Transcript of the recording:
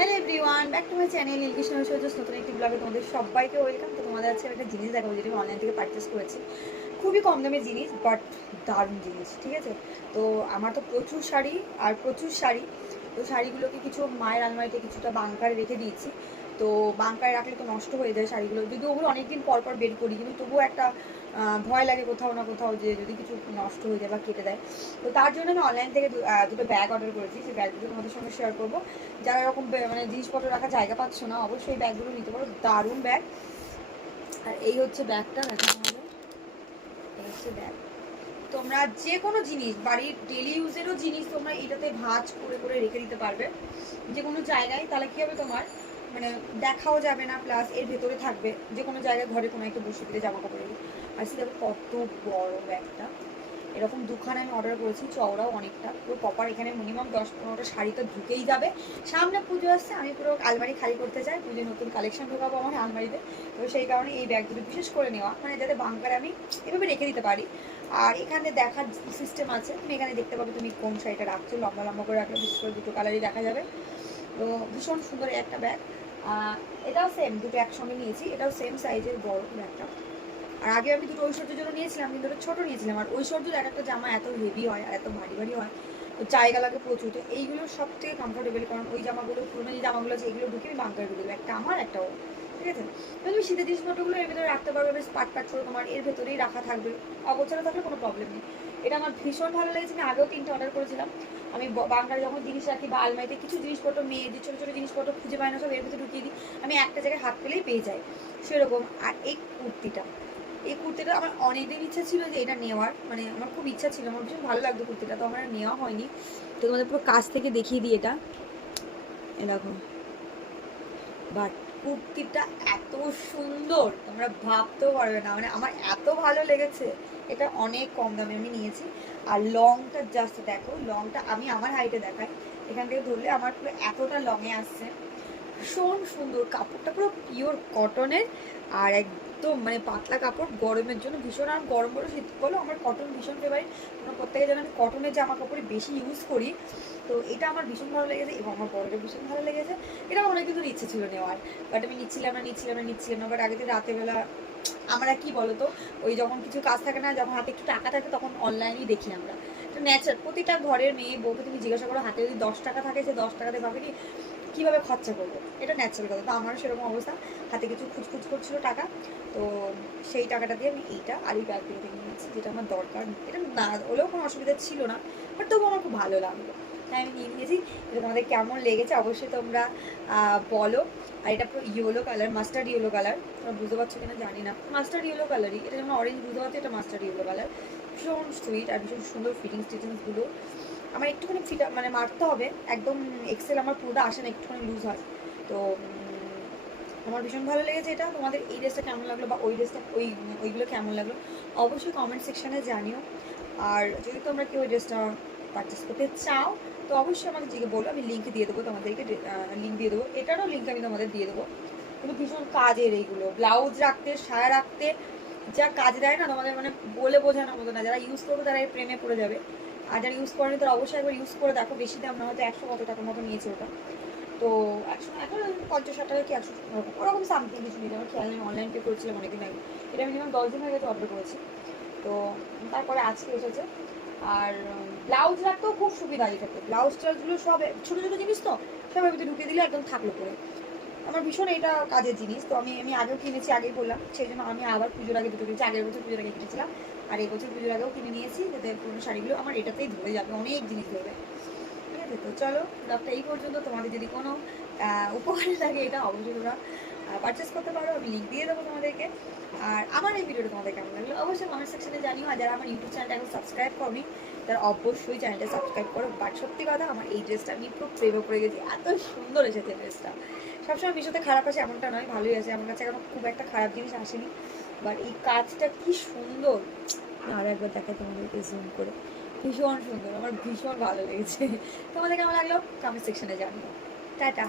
Hello everyone, back to my channel Nilkrishna সৌজস নতুন একটি ব্লগে তোমাদের সবাইকে ওয়েলকাম। তো তোমাদের আজকে একটা জিনিস দেখাবো যেটা আমি অনলাইন থেকে পারচেস করেছি। খুবই কম দামের জিনিস, বাট দারুণ জিনিস, ঠিক আছে? তো আমার তো প্রচুর শাড়ি আর প্রচুর শাড়ি। তো শাড়িগুলোকে কিছু মায়ের আলমারিতে কিছুটা বাংকারে রেখে দিয়েছি। তো বাংকারে রাখলে তো নষ্ট হয়ে যায় শাড়িগুলো, যদিও ওগুলো অনেকদিন পর পর বের করি, কিন্তু তবুও একটা ভয় লাগে কোথাও না কোথাও যে যদি কিছু নষ্ট হয়ে যায় বা কেটে দেয়। তো তার জন্য আমি অনলাইন থেকে দুটো ব্যাগ অর্ডার করেছি। সেই ব্যাগগুলো তোমাদের সঙ্গে শেয়ার করবো। যারা এরকম মানে জিনিসপত্র রাখার জায়গা পাচ্ছ না, অবশ্যই ব্যাগগুলো নিতে পারো, দারুণ ব্যাগ। আর এই হচ্ছে ব্যাগটা, দেখানো হলো। এই হচ্ছে ব্যাগ। তোমরা যে কোনো জিনিস, বাড়ির ডেলি ইউজেরও জিনিস তোমরা এটাতে ভাঁজ করে করে রেখে দিতে পারবে যে কোনো জায়গায়। তাহলে কী হবে, তোমার মানে দেখাও যাবে না, প্লাস এর ভেতরে থাকবে যে কোনো জায়গায়, ঘরে কোনো একটা বসে দিলে জামা কাপড়। আর সেটা কত বড় ব্যাগটা, এরকম দুখানে আমি অর্ডার করেছি, চওড়াও অনেকটা, পুরো প্রপার। এখানে মিনিমাম 10-15টা শাড়ি তো ঢুকেই যাবে। সামনে পুজো আসছে, আমি পুরো আলমারি খালি করতে চাই, পুজোর নতুন কালেকশন ঢোকাবো আমার আলমারিতে। তো সেই কারণে এই ব্যাগগুলো বিশেষ করে নেওয়া, মানে যাতে বাংকারে আমি এভাবে রেখে দিতে পারি। আর এখানে দেখার সিস্টেম আছে, তুমি এখানে দেখতে পাবে তুমি কোন শাড়িটা রাখছো, লম্বা লম্বা করে রাখলে বিশেষ করে দুটো কালারই দেখা যাবে। তো ভীষণ সুন্দর একটা ব্যাগ। এটাও সেম, দুটো একসঙ্গে নিয়েছি, এটাও সেম সাইজের বড় ব্যাগটা। আর আগে আমি দুটো ঐশ্বর্যের জন্য নিয়েছিলাম, কিন্তু ওটা ছোটো নিয়েছিলাম। আর ঐশ্বর্যের এক একটা জামা এত হেভি হয় আর এত ভারী ভারী হয়, তো জায়গা লাগে প্রচুর। তো এইগুলো সব থেকে কমফোর্টেবল, কারণ ওই জামাগুলো, পুরোনো যে জামাগুলো আছে এগুলো ঢুকে আমি বাংকারে ঢুকে দেবো, একটা আমার একটাও, ঠিক আছে? তো তুমি শীতের জিনিসপত্রগুলো এর ভেতরে রাখতে পারবে, বেশ পাট পাট করে তোমার এর ভেতরেই রাখা থাকবে, অগোছালো থাকলে কোনো প্রবলেম নেই। এটা আমার ভীষণ ভালো লেগেছে। আমি আগেও 3টে অর্ডার করেছিলাম। আমি বাংকারে যখন জিনিস রাখি বা আলমারিতে কিছু জিনিসপত্র, মেয়েদের ছোটো ছোটো জিনিসপত্র খুঁজে পাই না, সব এর ভেতরে ঢুকিয়ে দিই, আমি একটা জায়গায় হাত পেলেই পেয়ে যাই সেরকম। আর এই কুর্তিটা আমার অনেকদিন ইচ্ছা ছিল যে এটা নেওয়ার, মানে আমার খুব ইচ্ছা ছিল, আমার ভীষণ ভালো লাগতো কুর্তিটা, তো আমার নেওয়া হয়নি। তো তোমাদের পুরো কাছ থেকে দেখিয়ে দিই এটা, এরকম। বাট কুর্তিটা এত সুন্দর তোমরা ভাবতেও পারবে না, মানে আমার এত ভালো লেগেছে। এটা অনেক কম দামে আমি নিয়েছি। আর লংটা জাস্ট দেখো, লংটা আমি আমার হাইটে দেখাই, এখান থেকে ধরলে আমার পুরো এতটা লংয়ে আসছে। ভীষণ সুন্দর, কাপড়টা পুরো পিওর কটনের, আর একদম মানে পাতলা কাপড়, গরমের জন্য ভীষণ। আর গরম বলো শীত বলো, আমার কটন ভীষণ ফেভারিট। কারণ প্রত্যেকে যেন আমি কটনের জামা কাপড়ে বেশি ইউজ করি, তো এটা আমার ভীষণ ভালো লেগেছে এবং আমার বড়টা ভীষণ ভালো লেগেছে। এটা আমার অনেক কিছু ইচ্ছে ছিল নেওয়ার, বাট আমি নিচ্ছিলাম না। বাট আগে থেকে রাতেরবেলা আমরা কি বলতো, ওই যখন কিছু কাজ থাকে না, যখন হাতে একটু টাকা থাকে তখন অনলাইনেই দেখি আমরা। তো ন্যাচারাল, প্রতিটা ঘরের মেয়ে বউকে তুমি জিজ্ঞাসা করো, হাতে যদি 10 টাকা থাকে, সে 10 টাকাতে ভাবে কি কীভাবে খরচা করবো, এটা ন্যাচারাল কথা। তো আমারও সেরকম অবস্থা, হাতে কিছু খুচখুচ করছিল টাকা, তো সেই টাকাটা দিয়ে আমি এইটা আর এই ব্যাগগুলো থেকে নিয়েছি, যেটা আমার দরকার। এটা না হলেও কোনো অসুবিধা ছিল না, বাট তবুও আমার খুব ভালো লাগলো, তাই আমি নিয়ে নিয়েছি। এটা তোমাদের কেমন লেগেছে অবশ্যই তোমরা বলো। আর এটা পুরো yellow colour, mustard yellow colour, তোমরা বুঝতে পারছো কিনা জানি না, মাস্টার্ড ইয়েলো কালারই। এটা যেমন অরেঞ্জ বুঝতে পারছো, এটা মাস্টার্ড ইয়েলো কালার। ভীষণ সুইট আর ভীষণ সুন্দর ফিটিংসগুলো। আমার একটুখানি মানে মারতে হবে, একদম এক্সেল আমার পুরোটা আসে না, একটুখানি লুজ হয়। তো আমার ভীষণ ভালো লেগেছে এটা। তোমাদের এই ড্রেসটা কেমন লাগলো বা ওই ড্রেসটা ওইগুলো কেমন লাগলো অবশ্যই কমেন্ট সেকশানে জানিও। আর যদি তোমরা কেউ ওই ড্রেসটা পারচেস করতে চাও তো অবশ্যই আমাকে বলো, আমি লিঙ্ক দিয়ে দেবো তোমাদেরকে, লিঙ্ক দিয়ে দেবো, এটারও লিঙ্ক আমি তোমাদের দিয়ে দেবো। কিন্তু ভীষণ কাজের এইগুলো, ব্লাউজ রাখতে, সায়া রাখতে যা কাজ দেয় না, তোমাদের মানে বলে বোঝানোর মতো না। যারা ইউজ করবে তারা এর প্রেমে পড়ে যাবে, আর যারা ইউজ করেনি তারা অবশ্যই একবার ইউজ করে দেখো। বেশি দাম না, হয়তো 100 কত টাকার মতো নিয়েছে ওটা। তো 100 এখন 50-60 টাকা কি 100 ওরকম সামথিং কিছু নিয়ে, আমার খেয়াল নেই, অনলাইন পে করেছিলাম অনেকদিন আগে। এটা মিনিমাম 10 দিন আগে তো অর্ডার করেছি, তো তারপরে আজকে এসেছে। আর ব্লাউজ রাখতেও খুব সুবিধা এটাতে, ব্লাউজ টাউজগুলো সব ছোটো ছোটো জিনিস তো, সব ভিতরে ঢুকিয়ে দিলে একদম থাকলো করে। আমার ভীষণ এটা কাজের জিনিস। তো আমি আগেও কিনেছি, আগেই বললাম, সেই জন্য আমি আবার পুজোর আগে দুটো কিনেছি। আগের বছর পুজোর আগে কিনেছিলাম, আর এই বছর পুজোর আগেও কিনে নিয়েছি, যাতে পুরোনো শাড়িগুলো আমার এটাতেই ধরে যাবে, অনেক জিনিস ধরবে, ঠিক আছে? তো চলো, ব্লগটা এই পর্যন্ত। তোমাদের যদি কোনো উপকারে লাগে এটা অবশ্যই তোমরা পারচেস করতে পারো, আমি লিঙ্ক দিয়ে দেবো তোমাদেরকে। আর আমার এই ভিডিওটা তোমাদের কেমন লাগলো অবশ্যই কমেন্ট সেকশনে জানিও। আর যারা আমার ইউটিউব চ্যানেলটা এখন সাবস্ক্রাইব করনি তারা অবশ্যই চ্যানেলটা সাবস্ক্রাইব করো। বাট সত্যি কথা, আমার এই ড্রেসটা আমি খুব প্রেমে পড়ে গেছি, এত সুন্দর এসেছে ড্রেসটা। সবসময় মিশোতে খারাপ আসে এমনটা নয়, ভালোই আছে, আমার কাছে এখন খুব একটা খারাপ জিনিস আসেনি। বাট এই কাজটা কি সুন্দর, আরও একবার দেখাই তোমাদেরকে জুম করে, ভীষণ সুন্দর, আমার ভীষণ ভালো লেগেছে। তোমাদের কেমন লাগলো কমেন্ট সেকশনে জানিও। টাটা।